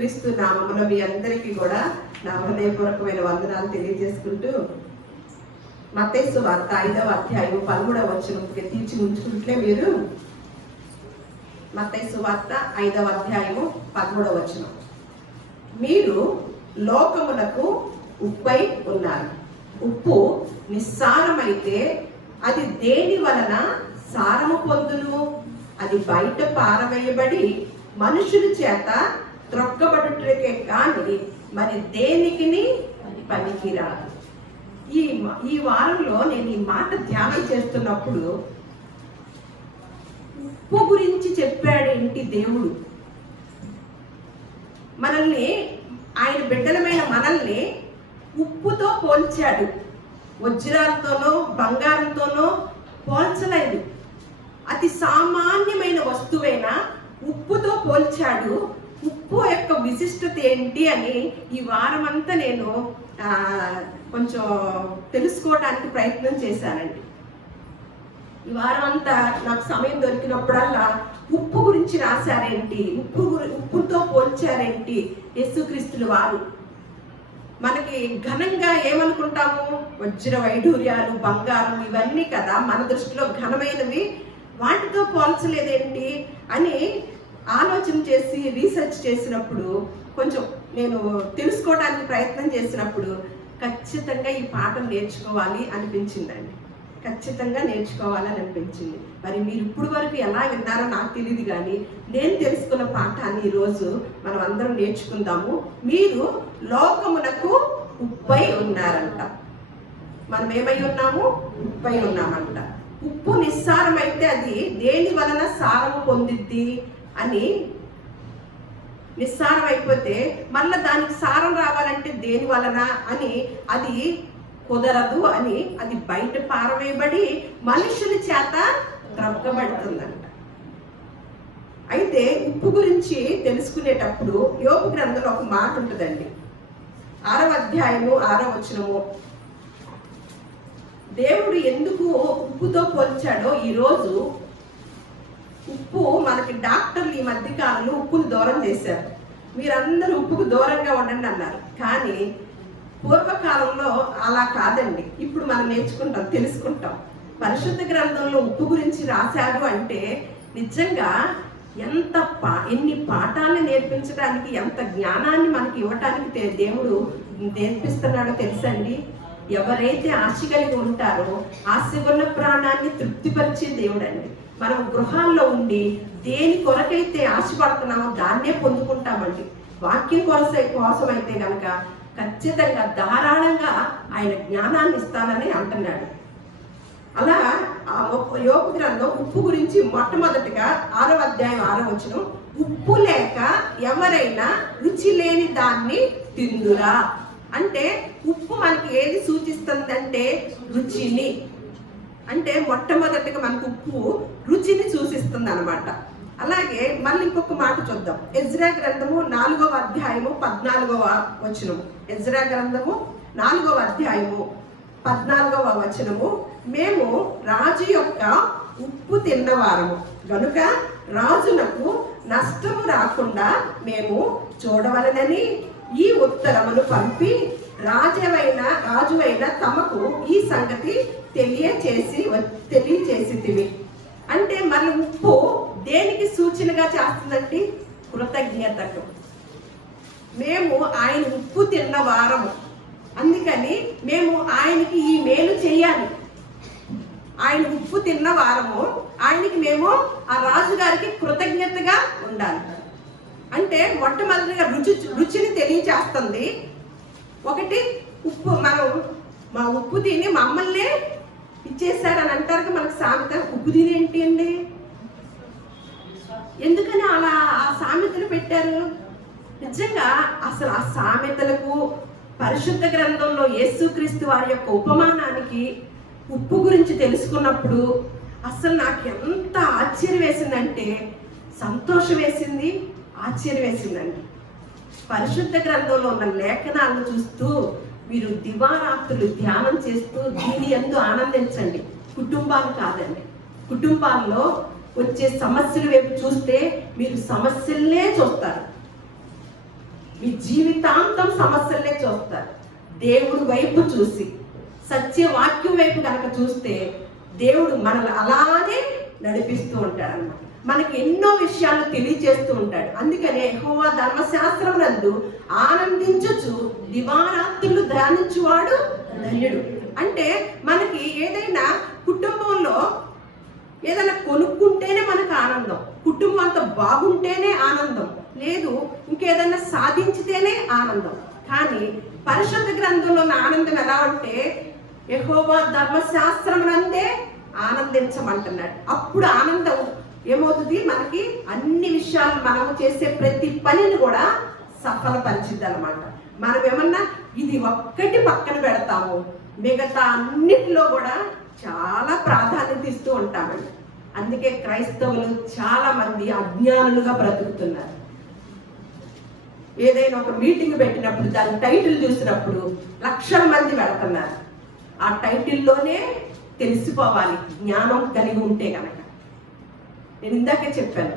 యేసుక్రీస్తు నామములో మీ అందరికీ కూడా నా హృదయపూర్వకమైన వందనాలు తెలియజేసుకుంటూ మత్తయి సువార్త 5వ అధ్యాయం 13వ వచనంకి తీర్చి ఉంచుకుంటే మీరు మత్తయి సువార్త 5వ అధ్యాయము 13వ వచనం. మీరు లోకమునకు ఉప్పై ఉన్నారు. ఉప్పు నిస్సారమైతే అది దేని వలన సారము పొందును? అది బయట పారవేయబడి మనుషుల చేత త్రొక్కబడుటకే కానీ మరి దేనికి పనికిరాదు. ఈ వారంలో నేను ఈ మాట ధ్యానం చేస్తున్నప్పుడు ఉప్పు గురించి చెప్పాడేంటి దేవుడు? మనల్ని, ఆయన బిడ్డలమైన మనల్ని ఉప్పుతో పోల్చాడు. వజ్రాలతోనో బంగారంతోనో పోల్చలేదు. అతి సామాన్యమైన వస్తువైన ఉప్పుతో పోల్చాడు. ఉప్పు యొక్క విశిష్టత ఏంటి అని ఈ వారం అంతా నేను కొంచెం తెలుసుకోవడానికి ప్రయత్నం చేశానండి. ఈ వారం అంతా నాకు సమయం దొరికినప్పుడల్లా ఉప్పు గురించి రాశారేంటి, ఉప్పుతో పోల్చారేంటి యేసుక్రీస్తుల వారు. మనకి ఘనంగా ఏమనుకుంటాము? వజ్ర వైఢూర్యాలు, బంగారం, ఇవన్నీ కదా మన దృష్టిలో ఘనమైనవి. వాటితో పోల్చలేదేంటి అని ఆలోచన చేసి రీసెర్చ్ చేసినప్పుడు, కొంచెం నేను తెలుసుకోవడానికి ప్రయత్నం చేసినప్పుడు ఖచ్చితంగా ఈ పాఠం నేర్చుకోవాలి అనిపించిందండి. ఖచ్చితంగా నేర్చుకోవాలని అనిపించింది. మరి మీరు ఇప్పుడు వరకు ఎలా విన్నారో నాకు తెలియదు, కానీ నేను తెలుసుకున్న పాఠాన్ని ఈరోజు మనం అందరం నేర్చుకుందాము. మీరు లోకమునకు ఉప్పై ఉన్నారంట. మనం ఏమై ఉన్నాము? ఉప్పై ఉన్నామంట. ఉప్పు నిస్సారమైతే అది దేని వలన సారము పొందిద్ది అని, నిస్సారం అయిపోతే మళ్ళీ దానికి సారం రావాలంటే దేని వలన అని, అది కుదరదు అని అది బయట పారవేయబడి మనుషుల చేత త్రక్కబడుతుందంట. అయితే ఉప్పు గురించి తెలుసుకునేటప్పుడు యోబు గ్రంథంలో ఒక మాట ఉంటుందండి. 6వ అధ్యాయము 6వ వచనము. దేవుడు ఎందుకు ఉప్పుతో పోల్చాడో ఈరోజు, ఉప్పు మనకి డాక్టర్లు ఈ మధ్య కాలంలో ఉప్పును దూరం చేశారు. మీరందరూ ఉప్పుకు దూరంగా ఉండండి అన్నారు. కానీ పూర్వకాలంలో అలా కాదండి. ఇప్పుడు మనం నేర్చుకుంటాం, తెలుసుకుంటాం. పరిశుద్ధ గ్రంథంలో ఉప్పు గురించి రాశాడు అంటే నిజంగా ఎన్ని పాఠాలను నేర్పించడానికి, ఎంత జ్ఞానాన్ని మనకి ఇవ్వటానికి దేవుడు నేర్పిస్తున్నాడో తెలుసండి. ఎవరైతే ఆశ కలిగి ఉంటారో ఆశగున్న ప్రాణాన్ని తృప్తిపరిచే దేవుడు అండి. మనం గృహాల్లో ఉండి దేని కొరకైతే ఆశపడుతున్నామో దాన్నే పొందుకుంటామండి. వాక్యం కోసం అయితే కనుక ఖచ్చితంగా ధారాళంగా ఆయన జ్ఞానాన్ని ఇస్తానని అంటున్నాడు. అలా యోబు గ్రంథం ఉప్పు గురించి మొట్టమొదటిగా 6వ అధ్యాయం 6వ వచనం, ఉప్పు లేక ఎవరైనా రుచి లేని దాన్ని తిందురా అంటే, ఉప్పు మనకి ఏది సూచిస్తుందంటే రుచిని. అంటే మొట్టమొదటిగా మనకు ఉప్పు రుచిని సూచిస్తుంది అనమాట. అలాగే మళ్ళీ ఇంకొక మాట చూద్దాం. ఎజ్రా గ్రంథము 4వ అధ్యాయము 14వ వచనము. ఎజ్రా గ్రంథము 4వ అధ్యాయము 14వ వచనము. మేము రాజు యొక్క ఉప్పు తిన్నవారము గనుక రాజునకు నష్టము రాకుండా మేము చూడవలనని ఈ ఉత్తరమును పంపి రాజువైన తమకు ఈ సంగతి తెలియచేసితివి. అంటే మరి ఉప్పు దేనికి సూచనగా చేస్తుందంటే కృతజ్ఞతకు. మేము ఆయన ఉప్పు తిన్న వారము, అందుకని మేము ఆయనకి ఈ మేలు చేయాలి. ఆయన ఉప్పు తిన్న వారము, ఆయనకి మేము ఆ రాజుగారికి కృతజ్ఞతగా ఉండాలి. అంటే మొట్టమొదటిగా రుచిని తెలియచేస్తుంది. ఒకటి ఉప్పు, మనం మా ఉప్పు తిని మమ్మల్ని ఇచ్చేసారని అంటారు మనకు సామెత. ఉప్పు తిని ఏంటి అండి? ఎందుకని అలా ఆ సామెతలు పెట్టారు? నిజంగా అసలు ఆ సామెతలకు పరిశుద్ధ గ్రంథంలో యేసుక్రీస్తు వారి యొక్క ఉపమానానికి ఉప్పు గురించి తెలుసుకున్నప్పుడు అసలు నాకు ఎంత ఆశ్చర్యం వేసిందంటే, సంతోషం వేసింది, ఆశ్చర్యం వేసిందండి. పరిశుద్ధ గ్రంథంలో ఉన్న లేఖనాలను చూస్తూ మీరు దివారాత్రులు ధ్యానం చేస్తూ దీని యందు ఆనందించండి. కుటుంబాలు కాదండి, కుటుంబాల్లో వచ్చే సమస్యల వైపు చూస్తే మీరు సమస్యలనే చూస్తారు. మీ జీవితాంతం సమస్యలనే చూస్తారు. దేవుడి వైపు చూసి సత్యవాక్యం వైపు కనుక చూస్తే దేవుడు మనల్ని అలానే నడిపిస్తూ ఉంటాడు అన్నమాట. మనకి ఎన్నో విషయాలు తెలియజేస్తూ ఉంటాడు. అందుకనే యెహోవా ధర్మశాస్త్రమునందు ఆనందించుచు దివారాత్రులు ధ్యానించువాడు ధన్యుడు. అంటే మనకి ఏదైనా కుటుంబంలో ఏదైనా కొనుక్కుంటేనే మనకు ఆనందం, కుటుంబం అంతా బాగుంటేనే ఆనందం, లేదు ఇంకేదైనా సాధించితేనే ఆనందం. కానీ పరిశుద్ధ గ్రంథంలో ఉన్న ఆనందం ఎలా అంటే యెహోవా ధర్మశాస్త్రమునందే ఆనందించమంటున్నాడు. అప్పుడు ఆనందం ఏమవుతుంది, మనకి అన్ని విషయాలు మనము చేసే ప్రతి పనిని కూడా సఫలపరిచిద్ది అనమాట. మనం ఏమన్నా ఇది ఒక్కటి పక్కన పెడతాము, మిగతా అన్నిటిలో కూడా చాలా ప్రాధాన్యత ఇస్తూ ఉంటామండి. అందుకే క్రైస్తవులు చాలా మంది అజ్ఞానులుగా బ్రతుకుతున్నారు. ఏదైనా ఒక మీటింగ్ పెట్టినప్పుడు దాని టైటిల్ చూసినప్పుడు లక్షల మంది వెళుతున్నారు. ఆ టైటిల్లోనే తెలిసిపోవాలి జ్ఞానం కలిగి ఉంటే కనుక. నేను ఇందాకే చెప్పాను,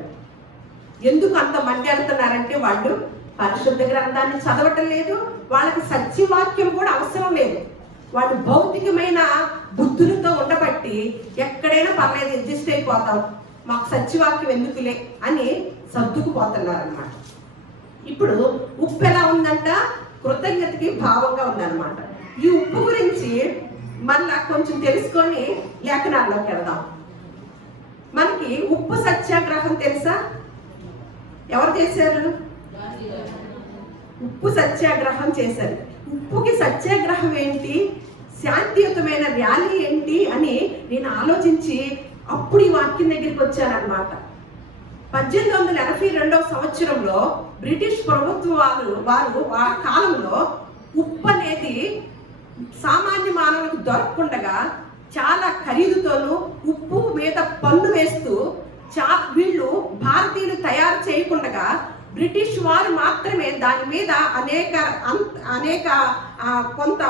ఎందుకు అంతమంది వెళ్తున్నారంటే వాళ్ళు పరిశుద్ధ గ్రంథాన్ని చదవటం లేదు, వాళ్ళకి సత్యవాక్యం కూడా అవసరం లేదు. వాళ్ళు భౌతికమైన బుద్ధులతో ఉండబట్టి ఎక్కడైనా పర్లేదు అడ్జస్ట్ అయిపోతాం, మాకు సత్యవాక్యం ఎందుకులే అని సర్దుకుపోతున్నారు అన్నమాట. ఇప్పుడు ఉప్పు ఎలా ఉందంట, కృతజ్ఞతకి భావంగా ఉందన్నమాట. ఈ ఉప్పు గురించి మళ్ళా కొంచెం తెలుసుకొని లేఖనాల్లోకి వెళ్దాం. మనకి ఉప్పు సత్యాగ్రహం తెలుసా? ఎవరు చేశారు? ఉప్పు సత్యాగ్రహం చేశారు. ఉప్పుకి సత్యాగ్రహం ఏంటి, శాంతియుతమైన ర్యాలీ ఏంటి అని నేను ఆలోచించి అప్పుడు ఈ వాక్యం దగ్గరికి వచ్చానన్నమాట. 1882 సంవత్సరంలో బ్రిటిష్ ప్రభుత్వం వారు ఆ కాలంలో ఉప్పు అనేది సామాన్య మానవులకు దొరకకుండా చాలా ఖరీదుతోనూ ఉప్పు మీద పన్ను వేస్తూ వీళ్ళు భారతీయులు తయారు చేయకుండా బ్రిటిష్ వారు మాత్రమే దాని మీద అనేక కొంత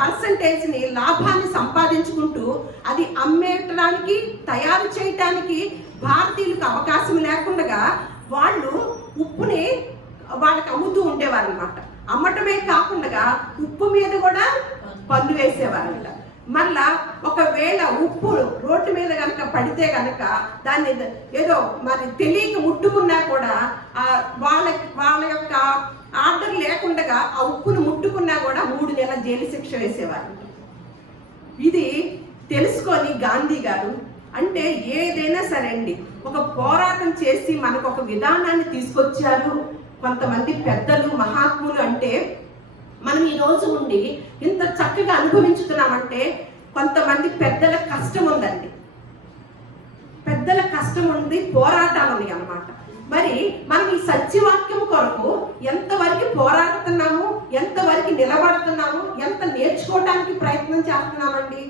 పర్సంటేజ్ని లాభాన్ని సంపాదించుకుంటూ అది అమ్మేయడానికి తయారు చేయటానికి భారతీయులకు అవకాశం లేకుండా వాళ్ళు ఉప్పుని వాళ్ళకి అమ్ముతూ ఉండేవారు అనమాట. అమ్మటమే కాకుండా ఉప్పు మీద కూడా పన్ను వేసేవారంట. మళ్ళా ఒకవేళ ఉప్పు రోడ్డు మీద కనుక పడితే కనుక దాన్ని ఏదో మరి తెలియక ముట్టుకున్నా కూడా వాళ్ళ యొక్క ఆర్డర్ లేకుండా ఆ ఉప్పును ముట్టుకున్నా కూడా 3 నెలల జైలు శిక్ష వేసేవారు. ఇది తెలుసుకొని గాంధీ గారు అంటే ఏదైనా సరే అండి, ఒక పోరాటం చేసి మనకు ఒక విధానాన్ని తీసుకొచ్చారు కొంతమంది పెద్దలు మహాత్ములు. అంటే మనం ఈ రోజు ఉండి ఇంత చక్కగా అనుభవించుతున్నామంటే కొంతమంది పెద్దల కష్టం ఉందండి, పెద్దల కష్టం ఉంది, పోరాటాలు ఉన్నాయి అన్నమాట. మరి మనం ఈ సత్యవాక్యం కొరకు ఎంతవరకు పోరాడుతున్నాము, ఎంతవరకు నిలబడుతున్నాము, ఎంత నేర్చుకోవడానికి ప్రయత్నం చేస్తున్నామండి.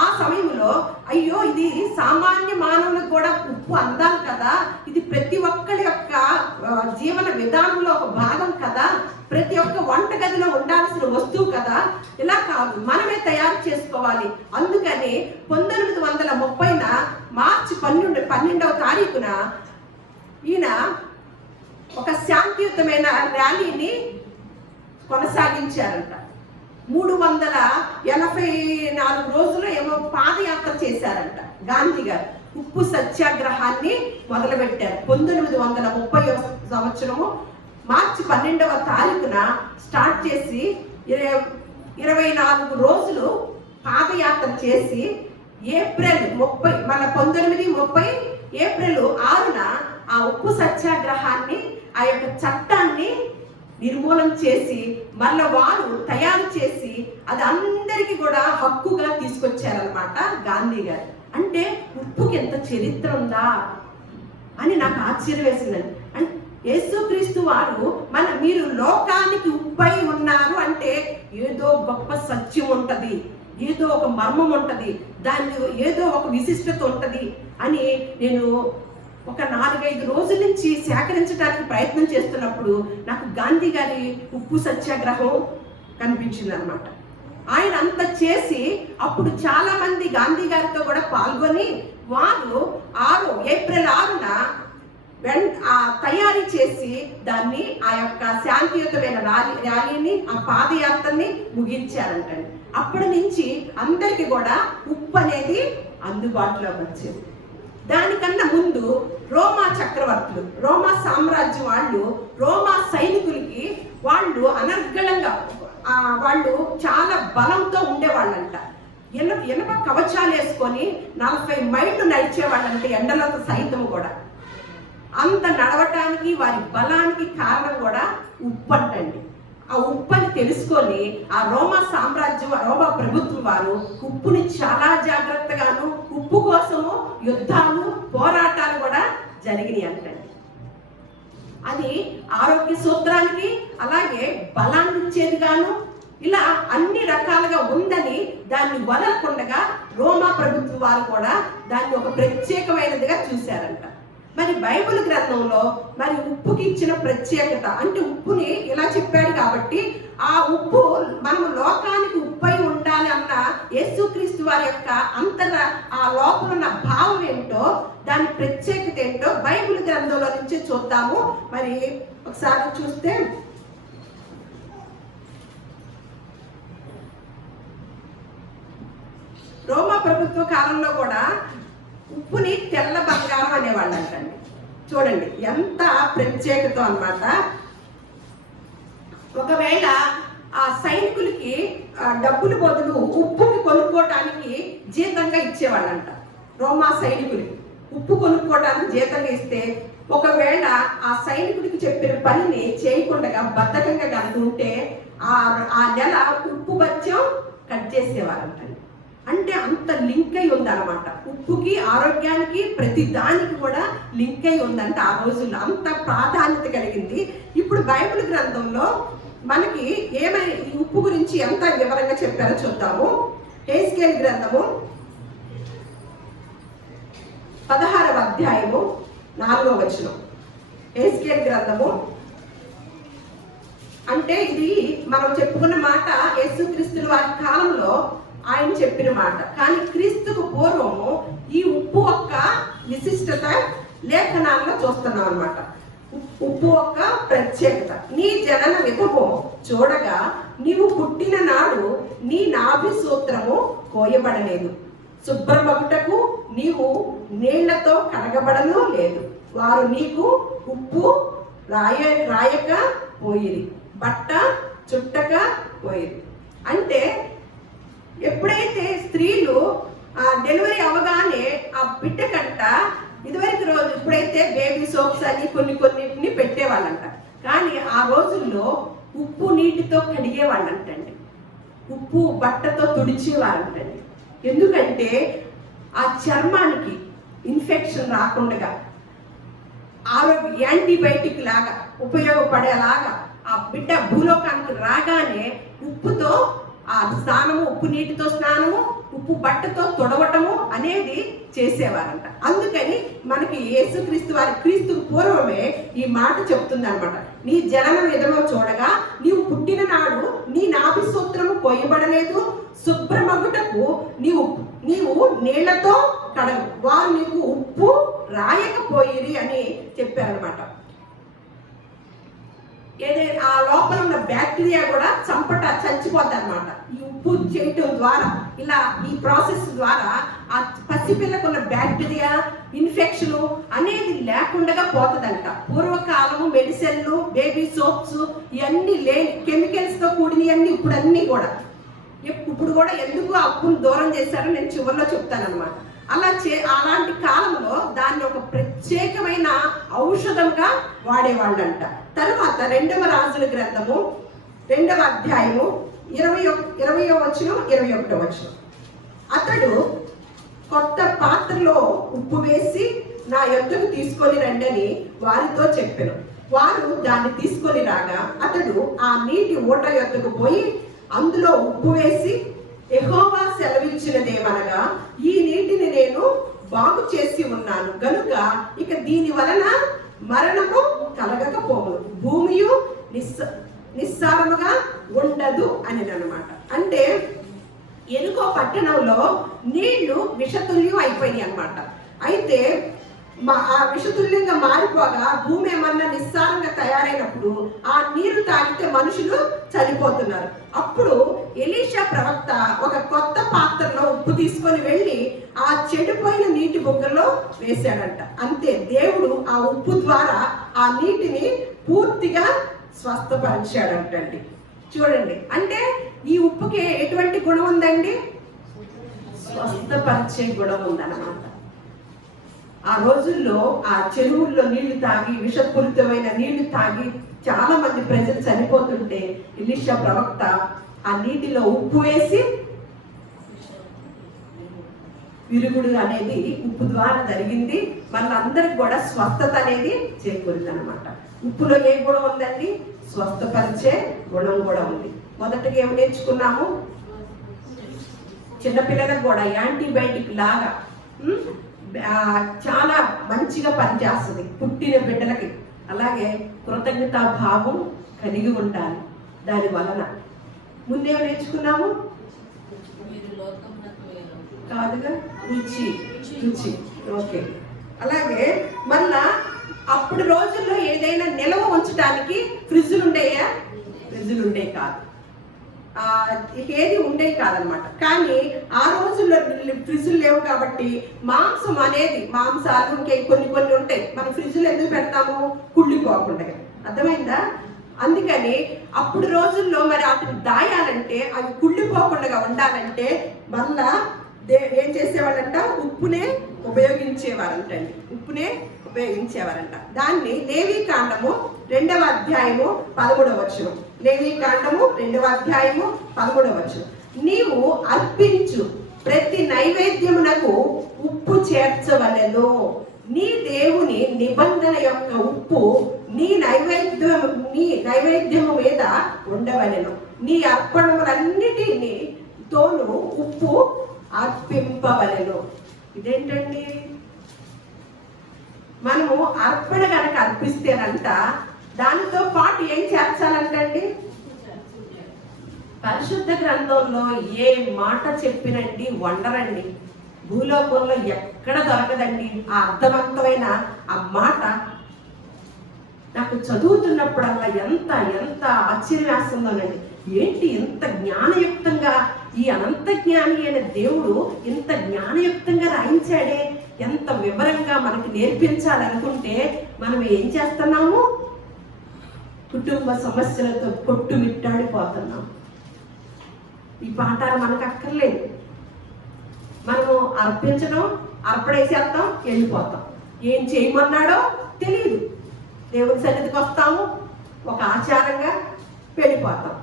ఆ సమయంలో అయ్యో ఇది సామాన్య మానవులకు కూడా ఉప్పు అందాలి కదా, ఇది ప్రతి ఒక్కరి యొక్క జీవన విధానంలో ఒక భాగం కదా, ప్రతి ఒక్క వంటగదిలో ఉండాల్సిన వస్తువు కదా, ఇలా కాదు మనమే తయారు చేసుకోవాలి. అందుకని 1930 మార్చి 12వ తారీఖున ఈయన ఒక శాంతియుతమైన ర్యాలీని కొనసాగించారంట. 384 రోజులు ఏమో పాదయాత్ర చేశారంట గాంధీ గారు. ఉప్పు సత్యాగ్రహాన్ని మొదలుపెట్టారు 1930 సంవత్సరము మార్చి 12వ తారీఖున స్టార్ట్ చేసి 24 రోజులు పాదయాత్ర చేసి ఏప్రిల్ 30 మన 1930 ఏప్రిల్ 6న ఆ ఉప్పు సత్యాగ్రహాన్ని ఆ యొక్క చట్టాన్ని నిర్మూలన చేసి మళ్ళీ వారు తయారు చేసి అది అందరికీ కూడా హక్కుగా తీసుకొచ్చారనమాట గాంధీ గారు. అంటే ఉప్పుకి ఎంత చరిత్ర ఉందా అని నాకు ఆశ్చర్యం వేసిందండి. అంటే యేసుక్రీస్తు వారు మీరు లోకానికి ఉప్పై ఉన్నారు అంటే ఏదో గొప్ప సత్యం ఉంటది, ఏదో ఒక మర్మం ఉంటది, దాన్ని ఏదో ఒక విశిష్టత ఉంటది అని నేను ఒక 4-5 రోజుల నుంచి సేకరించడానికి ప్రయత్నం చేస్తున్నప్పుడు నాకు గాంధీ గారి ఉప్పు సత్యాగ్రహం కనిపించింది అనమాట. ఆయన అంత చేసి అప్పుడు చాలా మంది గాంధీ గారితో కూడా పాల్గొని వారు ఏప్రిల్ 6న తయారీ చేసి దాన్ని ఆ యొక్క శాంతియుతమైన ర్యాలీని, ఆ పాదయాత్రని ముగించారంటండి. అప్పటి నుంచి అందరికి కూడా ఉప్పు అనేది అందుబాటులోకి వచ్చింది. దానికన్నా ముందు రోమా చక్రవర్తులు, రోమా సామ్రాజ్యం వాళ్ళు, రోమా సైనికులకి వాళ్ళు అనర్గళంగా వాళ్ళు చాలా బలంతో ఉండేవాళ్ళంట. ఇనప కవచాలు వేసుకొని 40 మైళ్ళు నడిచేవాళ్ళంటే ఎండలతో సైతం కూడా. అంత నడవటానికి వారి బలానికి కారణం కూడా ఉప్పు అంటండి. ఆ ఉప్పని తెలుసుకొని ఆ రోమా సామ్రాజ్యం, రోమా ప్రభుత్వం వారు ఉప్పుని చాలా జాగ్రత్తగాను, ఉప్పు కోసము యుద్ధాలు, పోరాటాలు కూడా జరిగినాయి అంటండి. అది ఆరోగ్య సూత్రానికి, అలాగే బలాన్ని ఇచ్చేదిగాను, ఇలా అన్ని రకాలుగా ఉందని దాన్ని వదలకుండగా రోమా ప్రభుత్వం వారు కూడా దాన్ని ఒక ప్రత్యేకమైనదిగా చూశారంట. మరి బైబిల్ గ్రంథంలో మరి ఉప్పుకి ఇచ్చిన ప్రత్యేకత అంటే ఉప్పుని ఇలా చెప్పాడు కాబట్టి ఆ ఉప్పు మనము లోకానికి ఉప్పై ఉండాలి అన్న యేసుక్రీస్తు వారి యొక్క ఆ లోపల ఉన్న భావం ఏంటో, దాని ప్రత్యేకత ఏంటో బైబిల్ గ్రంథంలో నుంచి చూద్దాము. మరి ఒకసారి చూస్తే రోమా ప్రభుత్వ కాలంలో కూడా ఉప్పుని తెల్ల బంగారం అనేవాళ్ళు అంటండి. చూడండి ఎంత ప్రత్యేకత అన్నమాట. ఒకవేళ ఆ సైనికులకి డబ్బులు బదులు ఉప్పుని కొనుక్కోవటానికి జీతంగా ఇచ్చేవాళ్ళంట. రోమా సైనికులకి ఉప్పు కొనుక్కోవటానికి జీతంగా ఇస్తే, ఒకవేళ ఆ సైనికుడికి చెప్పిన పనిని చేయకుండా బద్ధకంగా కనుకుంటే ఆ నెల ఉప్పు బత్యం కట్ చేసేవారంట. అంటే అంత లింక్ అయి ఉందన్నమాట. ఉప్పుకి, ఆరోగ్యానికి, ప్రతి దానికి కూడా లింక్ అయి ఉందంట. ఆ రోజుల్లో అంత ప్రాధాన్యత కలిగింది. ఇప్పుడు బైబిల్ గ్రంథంలో మనకి ఈ ఉప్పు గురించి ఎంత వివరంగా చెప్పారో చూద్దాము. హెస్కేలు గ్రంథము 16వ అధ్యాయము 4వ వచనం. హెస్కేలు గ్రంథము అంటే ఇది మనం చెప్పుకున్న మాట యేసుక్రీస్తు వారి కాలంలో ఆయన చెప్పిన మాట. కానీ క్రీస్తుకు పూర్వము ఈ ఉప్పు యొక్క విశిష్టత లేఖనాల్లో చూస్తున్నాం అన్నమాట. ఉప్పు యొక్క ప్రత్యేకత. నీ జనన విధము చూడగా నీవు పుట్టిన నాడు నీ నాభి సూత్రము కోయబడలేదు, శుభ్రమగుటకు నీవు నీళ్లతో కడగబడను లేదు, వారు నీకు ఉప్పు రాయక పోయిరి, బట్ట చుట్టక పోయిరి. అంటే ఎప్పుడైతే స్త్రీలు డెలివరీ అవగానే ఆ బిడ్డ కంట ఇదివరకు రోజు ఇప్పుడైతే బేబీ సోప్స్ అని కొన్నిటిని పెట్టేవాళ్ళంట. కానీ ఆ రోజుల్లో ఉప్పు నీటితో కడిగేవాళ్ళంటండి, ఉప్పు బట్టతో తుడిచేవాళ్ళంటండి. ఎందుకంటే ఆ చర్మానికి ఇన్ఫెక్షన్ రాకుండా, ఆరోగ్య యాంటీబయాటిక్ లాగా ఉపయోగపడేలాగా ఆ బిడ్డ భూలోకానికి రాగానే ఉప్పుతో ఆ స్నానము, ఉప్పు నీటితో స్నానము, ఉప్పు బట్టతో తొడవటము అనేది చేసేవారంట. అందుకని మనకి యేసుక్రీస్తు వారి క్రీస్తుకు పూర్వమే ఈ మాట చెప్తుంది అనమాట. నీ జనన విధము చూడగా నీవు పుట్టిన నాడు నీ నాభి సూత్రము కోయబడలేదు, శుభ్రమగుటకు నీవు నీళ్లతో కడగ, వారు నీకు ఉప్పు రాయకపోయిరి అని చెప్పారనమాట. ఏదైనా ఆ లోపల ఉన్న బ్యాక్టీరియా కూడా చచ్చిపోద్ది అనమాట. ఈ ఉప్పు చేయటం ద్వారా, ఇలా ఈ ప్రాసెస్ ద్వారా ఆ పసిపిల్లకున్న బ్యాక్టీరియా, ఇన్ఫెక్షన్ అనేది లేకుండా పోతుందంట. పూర్వకాలము మెడిసిన్లు, బేబీ సోప్స్ ఇవన్నీ కెమికల్స్తో కూడినవన్నీ ఇప్పుడు అన్నీ కూడా ఇప్పుడు కూడా ఎందుకు ఆ ఉప్పును దూరం చేశారో నేను చివరిలో చెప్తానమాట. అలాంటి కాలంలో దాన్ని ఒక ప్రత్యేకమైన ఔషధంగా వాడేవాళ్ళంట. తర్వాత 2వ రాజుల గ్రంథము 2వ అధ్యాయము 20వ వచనం 21వ వచనం. అతడు కొత్త పాత్రలో ఉప్పు వేసి నా యొద్దకు తీసుకొని రండని వారితో చెప్పెను. వారు దాన్ని తీసుకొని రాగా అతడు ఆ నీటి ఊట యొద్దకు పోయి అందులో ఉప్పు వేసి, యెహోవా సెలవిచ్చినదేమనగా ఈ నీటిని నేను బాగు చేసి ఉన్నాను గనుక ఇక దీని వలన మరణము కలగకపోవును, భూమియు నిస్సారముగా ఉండదు అని అన్నమాట. అంటే ఎనుకో పట్టణంలో నీళ్లు విషతుల్యం అయిపోయినాయి అన్నమాట. అయితే ఆ విషతుల్యంగా మారిపోగా భూమి ఏమన్నా నిస్సారంగా తయారైనప్పుడు ఆ నీరు తాగితే మనుషులు చనిపోతున్నారు. అప్పుడు ఎలీషా ప్రవక్త ఒక కొత్త పాత్రలో ఉప్పు తీసుకొని వెళ్ళి ఆ చెడిపోయిన నీటి బుగ్గలో వేశాడంట. అంతే, దేవుడు ఆ ఉప్పు ద్వారా ఆ నీటిని పూర్తిగా స్వస్థపరిచాడంటండి. చూడండి, అంటే ఈ ఉప్పుకి ఎటువంటి గుణం ఉందండి? స్వస్థపరిచే గుణం ఉందన్నమాట. ఆ రోజుల్లో ఆ చెరువుల్లో నీళ్లు తాగి, విషపూరితమైన నీళ్లు తాగి చాలా మంది ప్రజలు చనిపోతుంటే ఎలీషా ప్రవక్త ఆ నీటిలో ఉప్పు వేసి, విరుగుడు అనేది ఉప్పు ద్వారా జరిగింది, వాళ్ళందరికి కూడా స్వస్థత అనేది చేకూరింది అనమాట. ఉప్పులో ఏ గుణం ఉందండి? స్వస్థపరిచే గుణం కూడా ఉంది. మొదటగా ఏమి నేర్చుకున్నాము? చిన్నపిల్లలకు కూడా యాంటీబయాటిక్ లాగా చాలా మంచిగా పనిచేస్తుంది పుట్టిన బిడ్డలకి. అలాగే కృతజ్ఞతా భావం కలిగి ఉండాలి. దాని వలన ముందేమో నేర్చుకున్నాము కాదుగా, రుచి రుచి. ఓకే. అలాగే మళ్ళా అప్పుడు రోజుల్లో ఏదైనా నిల్వ ఉంచడానికి ఫ్రిడ్జ్లు ఉండేయా? ఫ్రిడ్జ్లు ఉండే కాదు, ఏది ఉండేవి కాదనమాట. కానీ ఆ రోజుల్లో ఫ్రిడ్జ్లు లేవు కాబట్టి మాంసం అనేది, మాంసాలు ఇంకే కొన్ని ఉంటాయి, మనం ఫ్రిడ్జ్లో ఎందుకు పెడతాము? కుళ్ళిపోకుండా. అర్థమైందా? అందుకని అప్పుడు రోజుల్లో మరి వాటిని దాయాలంటే, అవి కుళ్ళిపోకుండా ఉండాలంటే మళ్ళా ఏం చేసేవాళ్ళంట? ఉప్పునే ఉపయోగించేవారంటండి. ఉప్పునే ఉపయోగించేవారంట. దాన్ని లేవీకాండము 2వ అధ్యాయము 13వ వచనం. లేవీకాండము 2వ అధ్యాయము 13వ వచనం. నీవు అర్పించు ప్రతి నైవేద్యమునకు ఉప్పు చేర్చవలెను. నీ దేవుని నిబంధన యొక్క ఉప్పు నీ నైవేద్యము మీద ఉండవలెను. నీ అర్పణములన్నిటిని తోను ఉప్పు అర్పింపవలెను. ఇదేంటండి? మనము అర్పణ కనుక అర్పిస్తేనంట దానితో పాటు ఏం చేర్చాలంటండి? పరిశుద్ధ గ్రంథంలో ఏ మాట చెప్పినండి వండరండి, భూలోకంలో ఎక్కడ దొరకదండి ఆ అర్థవంతమైన ఆ మాట. నాకు చదువుతున్నప్పుడల్లా ఎంత ఎంత ఆశ్చర్యం వేస్తుందోనండి. ఏంటి ఇంత జ్ఞానయుక్తంగా ఈ అనంత జ్ఞాని అయిన దేవుడు ఇంత జ్ఞానయుక్తంగా రాయించాడే, ఎంత వివరంగా మనకి నేర్పించాలనుకుంటే మనం ఏం చేస్తున్నాము? కుటుంబ సమస్యలతో కొట్టుమిట్టాడిపోతున్నాం. ఈ పాఠాలు మనకు అక్కర్లేదు. మనము అర్పించడం, అర్పణేసేస్తాం, వెళ్ళిపోతాం. ఏం చేయమన్నాడో తెలియదు. దేవుని సన్నిధికి వస్తాము, ఒక ఆచారంగా వెళ్ళిపోతాం.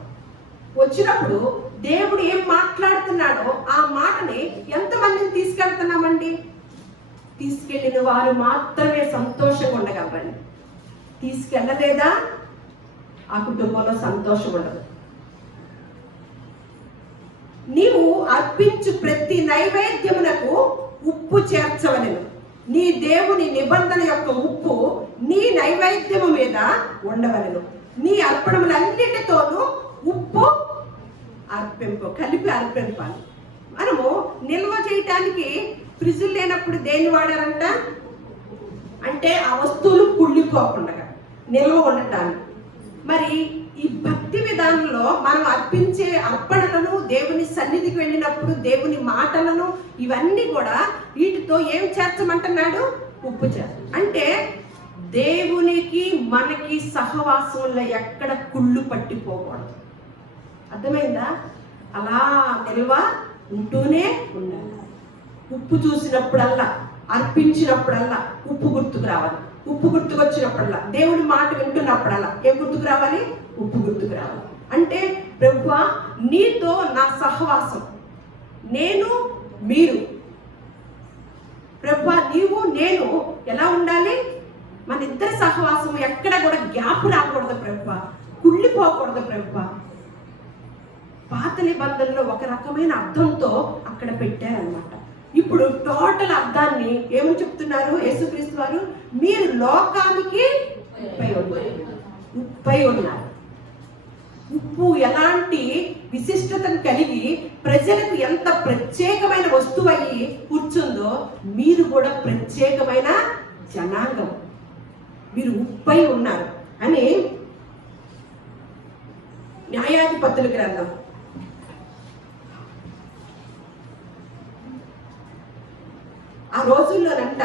వచ్చినప్పుడు దేవుడు ఏం మాట్లాడుతున్నాడో ఆ మాటని ఎంతమందిని తీసుకెళ్తున్నామండి? తీసుకెళ్ళిన వారు మాత్రమే సంతోషంగా ఉండగలరండి. తీసుకెళ్ళలేదా ఆ కుటుంబంలో సంతోషం ఉండదు. నీవు అర్పించు ప్రతి నైవేద్యమునకు ఉప్పు చేర్చవలెను. నీ దేవుని నిబంధన యొక్క ఉప్పు నీ నైవేద్యము మీద ఉండవలెను. నీ అర్పణములన్నిటితోనూ ఉప్పు కలిపి అర్పింపాలి. మనము నిల్వ చేయటానికి ఫ్రిడ్జ్ లేనప్పుడు దేన్ని వాడారంట? అంటే ఆ వస్తువులు కుళ్ళిపోకుండా నిల్వ ఉండటానికి. మరి ఈ భక్తి విధానంలో మనం అర్పించే అర్పణలను, దేవుని సన్నిధికి వెళ్ళినప్పుడు దేవుని మాటలను, ఇవన్నీ కూడా వీటితో ఏం చేర్చమంటున్నాడు? ఉప్పు చేర్చ. అంటే దేవునికి మనకి సహవాసంలో ఎక్కడ కుళ్ళు పట్టిపోకూడదు. అర్థమైందా? అలా నిల్వ ఉంటూనే ఉండాలి. ఉప్పు చూసినప్పుడల్లా, అర్పించినప్పుడల్లా ఉప్పు గుర్తుకు రావాలి. ఉప్పు గుర్తుకొచ్చినప్పుడల్లా, దేవుడి మాట వింటున్నప్పుడల్లా ఏం గుర్తుకు రావాలి? ఉప్పు గుర్తుకు రావాలి. అంటే ప్రభువా, నీతో నా సహవాసం, నేను మీరు, ప్రభువా నీవు నేను ఎలా ఉండాలి? మన ఇద్దరి సహవాసం ఎక్కడ కూడా గ్యాప్ రాకూడదు ప్రభువా, కుళ్ళిపోకూడదు ప్రభువా. పాత నిబంధనలో ఒక రకమైన అర్థంతో అక్కడ పెట్టారనమాట. ఇప్పుడు టోటల్ అర్థాన్ని ఏమని చెప్తున్నారు యేసుక్రీస్తు వారు? మీరు లోకానికి ఉప్పై ఉన్నారు. ఉప్పు ఎలాంటి విశిష్టతను కలిగి ప్రజలకు ఎంత ప్రత్యేకమైన వస్తువు అయ్యి కూర్చుందో, మీరు కూడా ప్రత్యేకమైన జనాంగం, మీరు ఉప్పై ఉన్నారు అని న్యాయాధిపతుల గ్రంథం ఆ రోజుల్లోనంట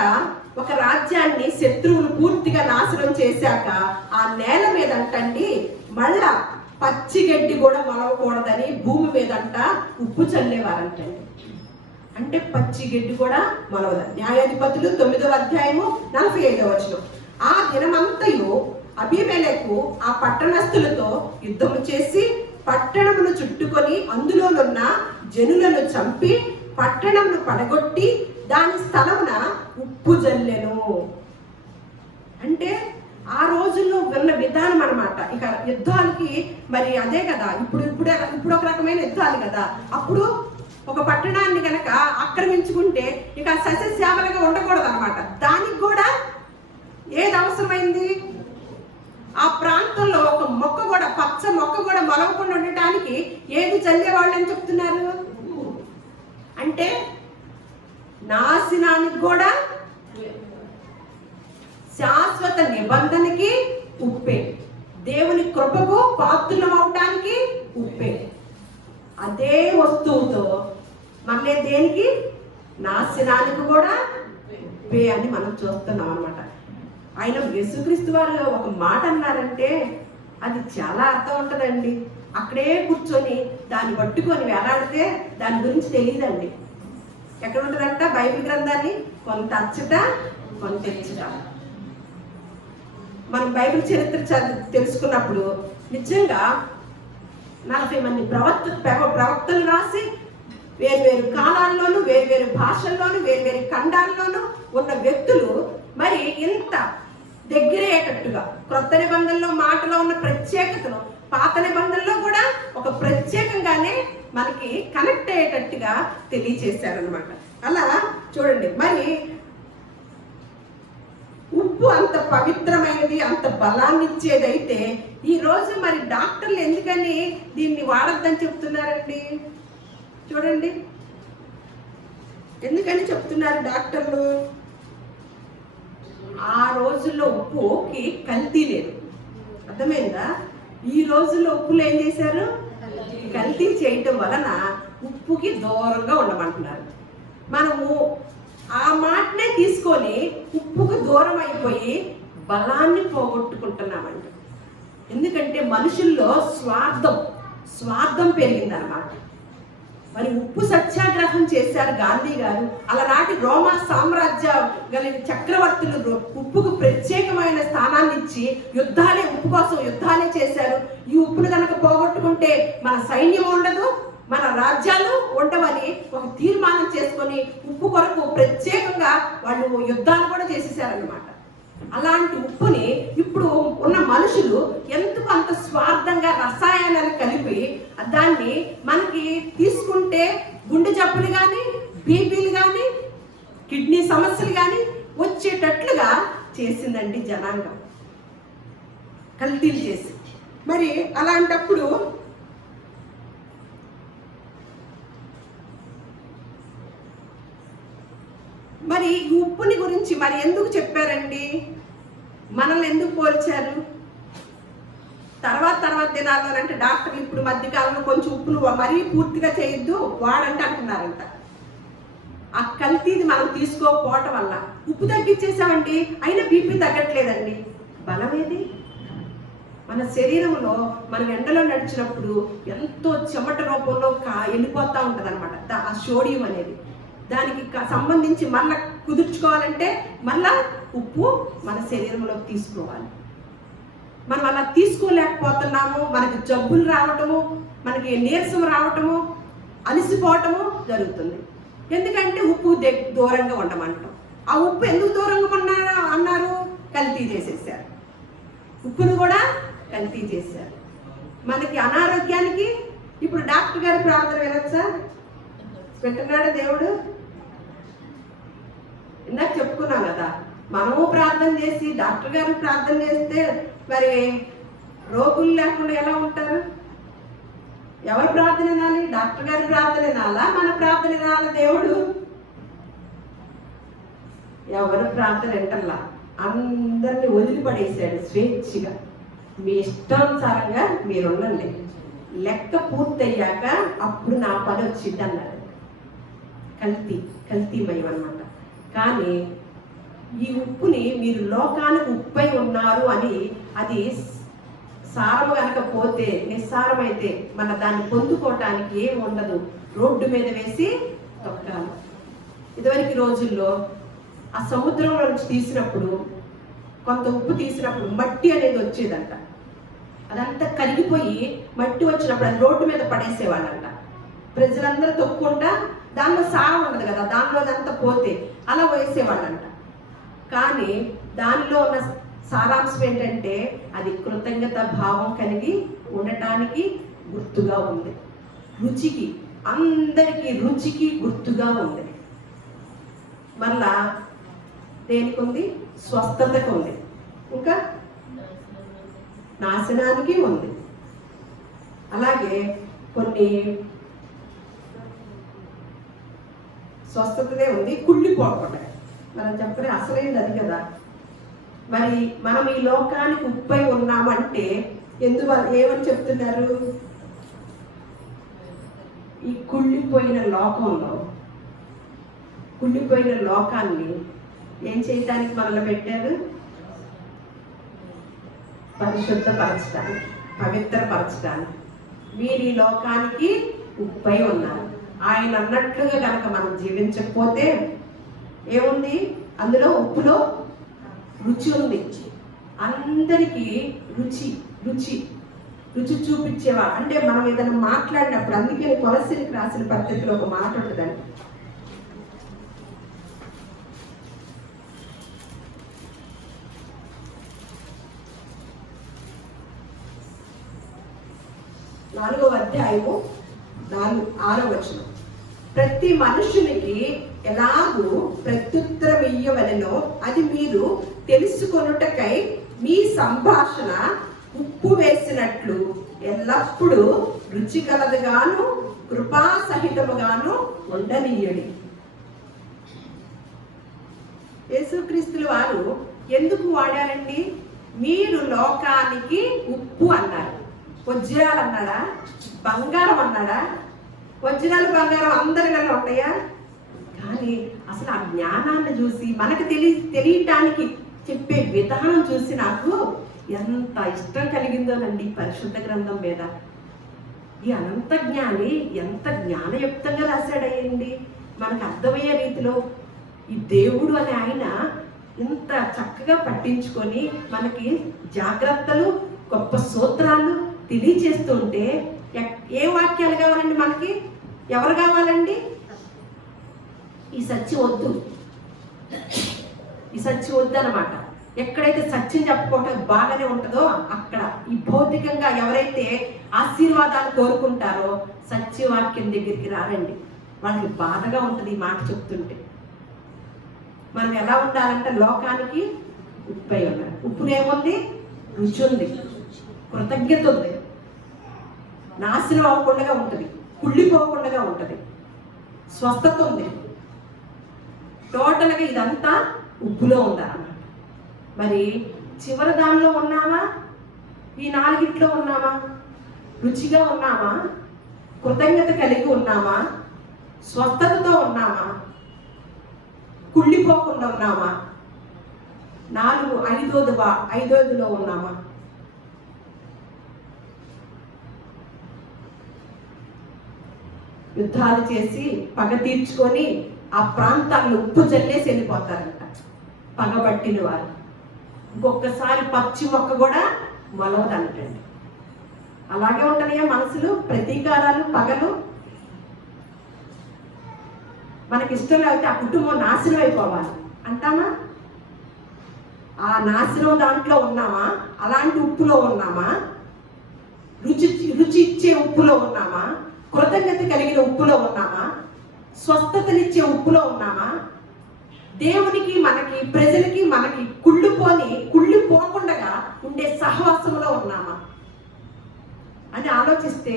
ఒక రాజ్యాన్ని శత్రువులు పూర్తిగా నాశనం చేశాక ఆ నేల మీద అంటండి మళ్ళా పచ్చిగడ్డి కూడా మొలవకూడదని భూమి మీదంట ఉప్పు చల్లేవారంటండి. అంటే పచ్చిగడ్డి కూడా మొలవదు. న్యాయాధిపతులు 9వ అధ్యాయము 45వ వచనం. ఆ దినమంతయు అబీమెలెకు ఆ పట్టణస్థులతో యుద్ధము చేసి పట్టణమును చుట్టుకొని అందులోనున్న జనులను చంపి పట్టణమును పడగొట్టి దాని స్థలమున ఉప్పు జల్లెను. అంటే ఆ రోజుల్లో ఉన్న విధానం అన్నమాట. ఇక యుద్ధాలకి మరి అదే కదా, ఇప్పుడు ఒక రకమైన యుద్ధాలు కదా. అప్పుడు ఒక పట్టణాన్ని గనక ఆక్రమించుకుంటే ఇక సస్యశ్యామలంగా ఉండకూడదు అనమాట. దానికి కూడా ఏది అవసరమైంది, ఆ ప్రాంతంలో ఒక మొక్క కూడా, పచ్చ మొక్క కూడా మొలవకుండా ఉండటానికి ఏది చల్లేవాళ్ళు అని చెప్తున్నారు. అంటే నాశనానికి కూడా శాశ్వత నిబంధనకి ఉప్పే, దేవుని కృపకు పాత్రలం అవటానికి ఉప్పే. అదే వస్తువుతో మళ్ళీ దేనికి, నాశనానికి కూడా ఉప్పే అని మనం చూస్తున్నాం అనమాట. ఆయన యేసుక్రీస్తు వారు ఒక మాట అన్నారంటే అది చాలా అర్థం ఉంటుందండి. అక్కడే కూర్చొని దాన్ని పట్టుకొని వేలాడితే దాని గురించి తెలియదండి. ఎక్కడ ఉంటుందంట బైబిల్ గ్రంథాన్ని కొంత అచ్చట కొంత ఇచ్చట. మనం బైబిల్ చరిత్ర తెలుసుకున్నప్పుడు నిజంగా 40 మంది ప్రవక్తలు రాసి వేరు కాలాల్లోనూ వేరు భాషల్లోనూ వేరు ఖండాల్లోనూ ఉన్న వ్యక్తులు మరి ఇంత దగ్గరయ్యేటట్టుగా క్రొత్త నిబంధనలో మాటలో ఉన్న ప్రత్యేకతను పాత నిబంధనలో కూడా ఒక ప్రత్యేకంగానే మనకి కనెక్ట్ అయ్యేటట్టుగా తెలియచేశారనమాట. అలా చూడండి, మరి ఉప్పు అంత పవిత్రమైనది, అంత బలాన్ని ఇచ్చేదైతే ఈ రోజు మరి డాక్టర్లు ఎందుకని దీన్ని వాడొద్దని చెప్తున్నారండి? చూడండి ఎందుకని చెప్తున్నారు డాక్టర్లు. ఆ రోజుల్లో ఉప్పుకి కల్తీ లేదు, అర్థమైందా? ఈ రోజుల్లో ఉప్పులు ఏం చేశారు, కల్తీ చేయటం వలన ఉప్పుకి దూరంగా ఉండమంటున్నారు. మనము ఆ మాటనే తీసుకొని ఉప్పుకు దూరం అయిపోయి బలాన్ని పోగొట్టుకుంటున్నామండి. ఎందుకంటే మనుషుల్లో స్వార్థం పెరిగిందనమాట. మరి ఉప్పు సత్యాగ్రహం చేశారు గాంధీ గారు. అలనాటి రోమా సామ్రాజ్య కలిగిన చక్రవర్తులు ఉప్పుకు ప్రత్యేకమైన స్థానాన్ని ఇచ్చి ఉప్పు కోసం యుద్ధాలే చేశారు. ఈ ఉప్పును కనుక పోగొట్టుకుంటే మన సైన్యం ఉండదు, మన రాజ్యాలు ఉండవని ఒక తీర్మానం చేసుకొని ఉప్పు కొరకు ప్రత్యేకంగా వాళ్ళు యుద్ధాలు కూడా చేసేసారనమాట. అలాంటి ఉప్పుని ఇప్పుడు ఉన్న మనుషులు ఎందుకు అంత స్వార్థంగా రసాయనాలు కలిపి దాన్ని మనకి తీసుకుంటే గుండె జబ్బులు కానీ, బీపీలు కానీ, కిడ్నీ సమస్యలు కానీ వచ్చేటట్లుగా చేసిందండి జనాంగం, కల్తీలు చేసి. మరి అలాంటప్పుడు మరి ఈ ఉప్పుని గురించి మరి ఎందుకు చెప్పారండి, మనల్ని ఎందుకు పోల్చారు? తర్వాత దినాల్లో అంటే డాక్టర్లు ఇప్పుడు మధ్యకాలంలో కొంచెం ఉప్పును మరీ పూర్తిగా చేయొద్దు వాడంటే అంటున్నారంట. ఆ కల్తీది మనం తీసుకోకపోవటం వల్ల ఉప్పు తగ్గించేసామండి, అయినా బీపీ తగ్గట్లేదండి. బలమేది? మన శరీరంలో మనం ఎండలో నడిచినప్పుడు ఎంతో చెమట రూపంలో వెళ్ళిపోతూ ఉంటుంది అనమాట ఆ సోడియం అనేది. దానికి సంబంధించి మళ్ళా కుదుర్చుకోవాలంటే మళ్ళా ఉప్పు మన శరీరంలోకి తీసుకోవాలి. మనం అలా తీసుకోలేకపోతున్నాము, మనకి జబ్బులు రావటము, మనకి నీరసం రావటము, అలసిపోవటము జరుగుతుంది. ఎందుకంటే ఉప్పు దూరంగా ఉండమంటాం. ఆ ఉప్పు ఎందుకు దూరంగా అన్నారు? కల్తీ చేసేసారు, ఉప్పును కూడా కల్తీ చేశారు. మనకి అనారోగ్యానికి ఇప్పుడు డాక్టర్ గారి ప్రార్థన వినొచ్చా? పెట్టినాడు దేవుడు. ఇందాక చెప్పుకున్నాం కదా, మనము ప్రార్థన చేసి డాక్టర్ గారు ప్రార్థన చేస్తే మరి రోగులు లేకుండా ఎలా ఉంటారు? ఎవరు ప్రార్థన వినాలి? డాక్టర్ గారి ప్రార్థన వినాలా, మన ప్రార్థన వినాలా? దేవుడు ఎవరు ప్రార్థన వింటల్లా. అందరినీ వదిలిపడేశాడు స్వేచ్ఛగా. మీ ఇష్టానుసారంగా మీరు ఉండండి, లెక్క పూర్తయ్యాక అప్పుడు నా పని వచ్చింది అన్నాడు. కల్తీమయం అన్నమాట. కానీ ఈ ఉప్పుని మీరు లోకానికి ఉప్పై ఉన్నారు అని, అది సారము కనుక పోతే, నిస్సారమైతే మన దాన్ని పొందుకోవటానికి ఏమి ఉండదు, రోడ్డు మీద వేసి తొక్కాలి. ఇదివరకు రోజుల్లో ఆ సముద్రంలో నుంచి తీసినప్పుడు, కొంత ఉప్పు తీసినప్పుడు మట్టి అనేది వచ్చేదంట. అదంతా కరిగిపోయి మట్టి వచ్చినప్పుడు అది రోడ్డు మీద పడేసేవాళ్ళంట. ప్రజలందరూ తొక్కుంటా, దానిలో సారం ఉండదు కదా, దానిలో అదంతా పోతే అలా వేసేవాళ్ళంట. కానీ దానిలో ఉన్న సారాంశం ఏంటంటే అది కృతజ్ఞత భావం కలిగి ఉండటానికి గుర్తుగా ఉంది. రుచికి, అందరికీ రుచికి గుర్తుగా ఉంది. మళ్ళా దేనికి ఉంది? స్వస్థతకు ఉంది, ఇంకా నాశనానికి ఉంది. అలాగే కొన్ని స్వస్థతనే ఉంది, కుళ్ళిపోకుండా. మనం చెప్పలే అసలైంది అది కదా. మరి మనం ఈ లోకానికి ఉప్పై ఉన్నామంటే ఎందువల్ల, ఏమని చెప్తున్నారు? ఈ కుళ్ళిపోయిన లోకాన్ని ఏం చేయడానికి మనల్ని పెట్టారు? పరిశుద్ధపరచడానికి, పవిత్రపరచడానికి. మీరు ఈ లోకానికి ఉప్పై ఉన్నారు. ఆయన అన్నట్లుగా కనుక మనం జీవించకపోతే ఏముంది? అందులో ఉప్పులో రుచి ఉంది. అందరికీ రుచి రుచి రుచి చూపించేవా అంటే మనం ఏదైనా మాట్లాడినప్పుడు, అందుకే కొలస్సీలకు రాసిన పద్ధతిలో ఒక మాట ఉంటుందండి. నాలుగవ అధ్యాయము 6వ వచనం. ప్రతి మనుషునికి ఎలాగూ ప్రత్యుత్తరం ఇయ్యవలెనో అది మీరు తెలుసుకొనుటకై మీ సంభాషణ ఉప్పు వేసినట్లు ఎల్లప్పుడూ రుచికలదుగాను కృపాసహితముగాను ఉండనీయడి. యేసుక్రీస్తుల వారు ఎందుకు వాడారండి? మీరు లోకానికి ఉప్పు అన్నారు. వజ్రాలు అన్నాడా? బంగారం అన్నాడా? వజ్రాలు బంగారం అందరికన్నా ఉంటాయా? కానీ అసలు ఆ జ్ఞానాన్ని చూసి, మనకు తెలియటానికి చెప్పే విధానం చూసి నాకు ఎంత ఇష్టం కలిగిందోనండి పరిశుద్ధ గ్రంథం మీద. ఈ అనంత జ్ఞాని ఎంత జ్ఞానయుక్తంగా రాశాడయ్యండి. మనకు అర్థమయ్యే రీతిలో ఈ దేవుడు అనే ఆయన ఇంత చక్కగా పట్టించుకొని మనకి జాగ్రత్తలు, గొప్ప సూత్రాలు తెలియచేస్తుంటే ఏ వాక్యాలు కావాలండి మనకి? ఎవరు కావాలండి? ఈ సత్యం వద్దు, ఈ సత్యం వద్దు అన్నమాట. ఎక్కడైతే సత్యం చెప్పుకోవటం బాగానే ఉంటుందో అక్కడ, ఈ భౌతికంగా ఎవరైతే ఆశీర్వాదాలు కోరుకుంటారో సత్యవాక్యం దగ్గరికి రారండి. వాళ్ళకి బాధగా ఉంటుంది ఈ మాట చెప్తుంటే. మనం ఎలా ఉండాలంటే లోకానికి ఉప్పై ఉన్నారు. ఉప్పునేముంది? రుచి ఉంది, కృతజ్ఞత ఉంది, నాశనం అవ్వకుండా ఉంటుంది, కుళ్ళిపోకుండా ఉంటుంది, స్వస్థత ఉంది. టోటల్గా ఇదంతా ఉప్పులో ఉందన్నమాట. మరి చివరి దానిలో ఉన్నామా? ఈ నాలుగిట్లో ఉన్నామా? రుచిగా ఉన్నామా? కృతజ్ఞత కలిగి ఉన్నామా? స్వస్థతతో ఉన్నామా? కుళ్ళిపోకుండా ఉన్నామా? 5వదిలో ఉన్నామా? యుద్ధాలు చేసి పగ తీర్చుకొని ఆ ప్రాంతాలను ఉప్పు జల్లేసి వెళ్ళిపోతారంట పగబట్టిన వారు. ఇంకొకసారి పచ్చి మొక్క కూడా మొలవదంటండి. అలాగే ఉంటున్నాయా మనసులు? ప్రతీకారాలు, పగలు. మనకి ఇష్టం లేకపోతే ఆ కుటుంబం నాశనం అయిపోవాలి అంటామా? ఆ నాశనం దాంట్లో ఉన్నామా? అలాంటి ఉప్పులో ఉన్నామా? రుచి ఇచ్చే ఉప్పులో ఉన్నామా? కృతజ్ఞత కలిగిన ఉప్పులో ఉన్నామా? స్వస్థతనిచ్చే ఉప్పులో ఉన్నామా? దేవునికి, మనకి, ప్రజలకి, మనకి కుళ్ళిపోకుండా ఉండే సహవాసంలో ఉన్నామా అని ఆలోచిస్తే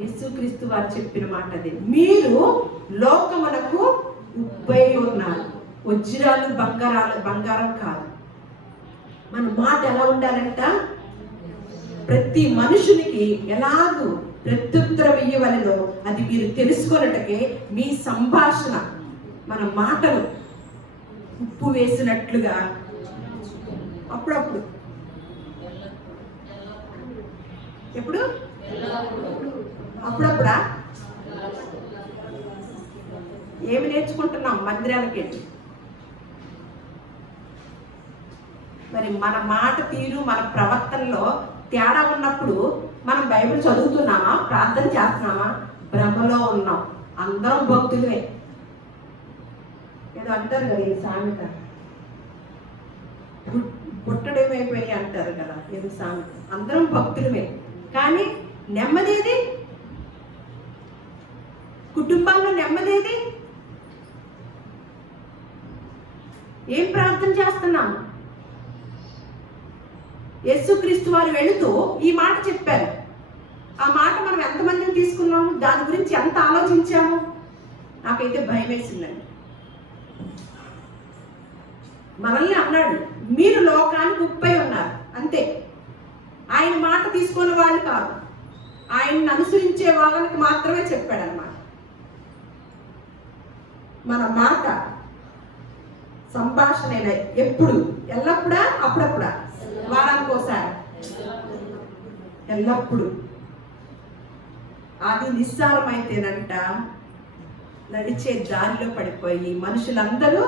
యేసుక్రీస్తు వారు చెప్పిన మాట అదే. మీరు లోకమునకు ఉప్పై ఉన్నారు. వజ్రాలు బంగారం కాదు. మన మాట ఎలా ఉండాలంట? ప్రతి మనుషునికి ఎలాగూ ప్రత్యుత్తరం ఇయ్యవలెనో అది మీరు తెలుసుకొనుటకే మీ సంభాషణ, మన మాటలు ఉప్పు వేసినట్లుగా అప్పుడప్పుడు, ఎప్పుడు అప్పుడప్పుడా ఏమి నేర్చుకుంటున్నాం మందిరానికి వెళ్ళి? మరి మన మాట తీరు, మన ప్రవర్తనలో తేడా ఉన్నప్పుడు మనం బైబిల్ చదువుతున్నామా, ప్రార్థన చేస్తున్నామా? భ్రమలో ఉన్నాం. అందరం భక్తులే. ఏదో అంటారు కదా ఈ సామెత, పుట్టడేమైపోయి అంటారు కదా ఏదో సామెత. అందరం భక్తులమే, కానీ నెమ్మదేది? కుటుంబాల్లో నెమ్మదేది? ఏం ప్రార్థన చేస్తున్నాం? యేసుక్రీస్తు వారు వెళుతూ ఈ మాట చెప్పారు. ఆ మాట మనం ఎంతమందిని తీసుకున్నాము? దాని గురించి ఎంత ఆలోచించాము? నాకైతే భయం వేసిందండి. మనల్ని అన్నాడు, మీరు లోకానికి ఉప్పై ఉన్నారు, అంతే. ఆయన మాట తీసుకున్న వాళ్ళు కాదు, ఆయన్ని అనుసరించే వాళ్ళకి మాత్రమే చెప్పాడు అన్నమాట. మన మాట సంభాషణ ఎప్పుడు? ఎల్లప్పుడా? అప్పుడప్పుడా? వారానికి ఒకసారి? ఎల్లప్పుడు. అది నిస్సారమైతేనంట నడిచే దారిలో పడిపోయి మనుషులందరూ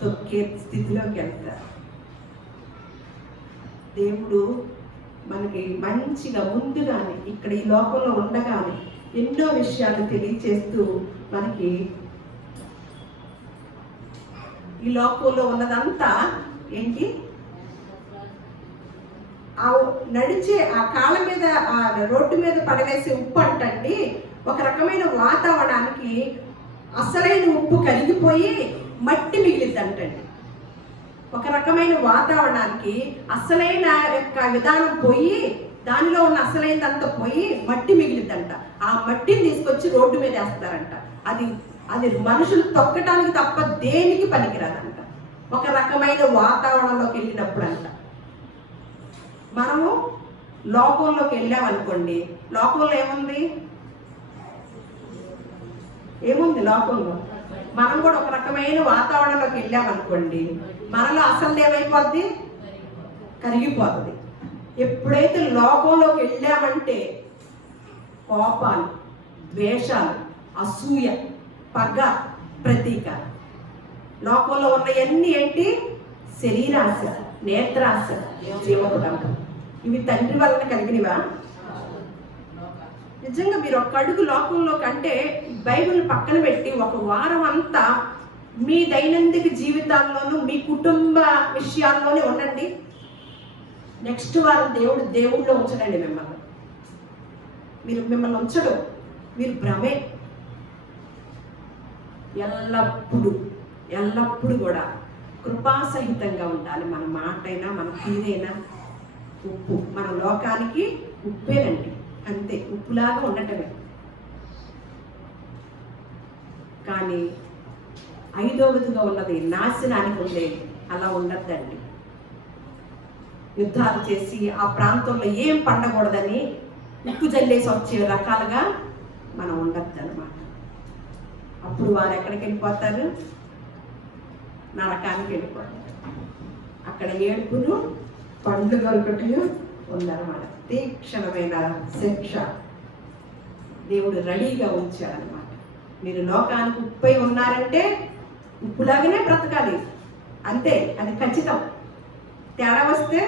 తొక్కే స్థితిలోకి వెళ్తారు. దేవుడు మనకి మంచిగా ముందుగానే ఇక్కడ ఈ లోకంలో ఉండగానే ఎన్నో విషయాలు తెలియచేస్తూ మనకి ఈ లోకంలో ఉన్నదంతా ఏంటి, ఆ నడిచే ఆ కాళ్ళ మీద, ఆ రోడ్డు మీద పడవేసే ఉప్పు అంటండి ఒక రకమైన వాతావరణానికి అసలైన ఉప్పు కరిగిపోయి మట్టి మిగిలిద్దంటండి. ఒక రకమైన వాతావరణానికి అసలైన యొక్క విధానం పోయి దానిలో ఉన్న అసలైనదంతా పోయి మట్టి మిగిలిద్దంట. ఆ మట్టిని తీసుకొచ్చి రోడ్డు మీద వేస్తారంట. అది అది మనుషులు తొక్కటానికి తప్ప దేనికి పనికిరాదంట. ఒక రకమైన వాతావరణంలోకి వెళ్ళినప్పుడు అంట. మనము లోకంలోకి వెళ్ళామనుకోండి, లోకంలో ఏముంది? లోకంలో మనం కూడా ఒక రకమైన వాతావరణంలోకి వెళ్ళామనుకోండి, మనలో అసలు ఏమైపోద్ది? కరిగిపోతుంది. ఎప్పుడైతే లోకంలోకి వెళ్ళామంటే కోపాలు, ద్వేషాలు, అసూయ, పగ, ప్రతీక, లోకంలో ఉన్నవన్నీ ఏంటి? శరీరాశ, నేత్రాశ, జీవకుడంబం. ఇవి తండ్రి వలన కలిగినవా? నిజంగా మీరు ఒక అడుగు లోకంలో కంటే బైబిల్ పక్కన పెట్టి ఒక వారం అంతా మీ దైనందిక జీవితాల్లోనూ మీ కుటుంబ విషయాల్లోనే ఉండండి. నెక్స్ట్ వారం దేవుళ్ళో ఉంచడండి మిమ్మల్ని. మిమ్మల్ని ఉంచడు, మీరు భ్రమే. ఎల్లప్పుడు కూడా కృపాసహితంగా ఉండాలి. మన మాటైనా మన తీరైనా. ఉప్పు మన లోకానికి ఉప్పేనండి, అంతే. ఉప్పులాగా ఉండటమే. కానీ ఐదవదిగా ఉన్నది నాశనానికి ఉండేది. అలా ఉండద్దండి. యుద్ధాలు చేసి ఆ ప్రాంతంలో ఏం పండకూడదని ఉప్పు జల్లేసి వచ్చే రకాలుగా మనం ఉండద్దు అన్నమాట. అప్పుడు వారు ఎక్కడికి వెళ్ళిపోతారు? నరకానికి వెళ్ళిపోతారు. అక్కడ ఏడుపును పండ్లు ఒకటి ఉందన్నమాట. తీక్షణమైన శిక్ష దేవుడు రెడీగా ఉంచాడనమాట. మీరు లోకానికి ఉప్పై ఉన్నారంటే ఉప్పులాగానే బ్రతకాలి, అంతే. అది ఖచ్చితం. తేడా వస్తే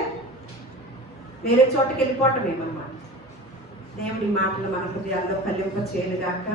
వేరే చోటకి వెళ్ళిపోవటమేమన్నమాట. దేవుడి మాటలు మన హృదయాల్లో ఫలింప చేయనుగాక.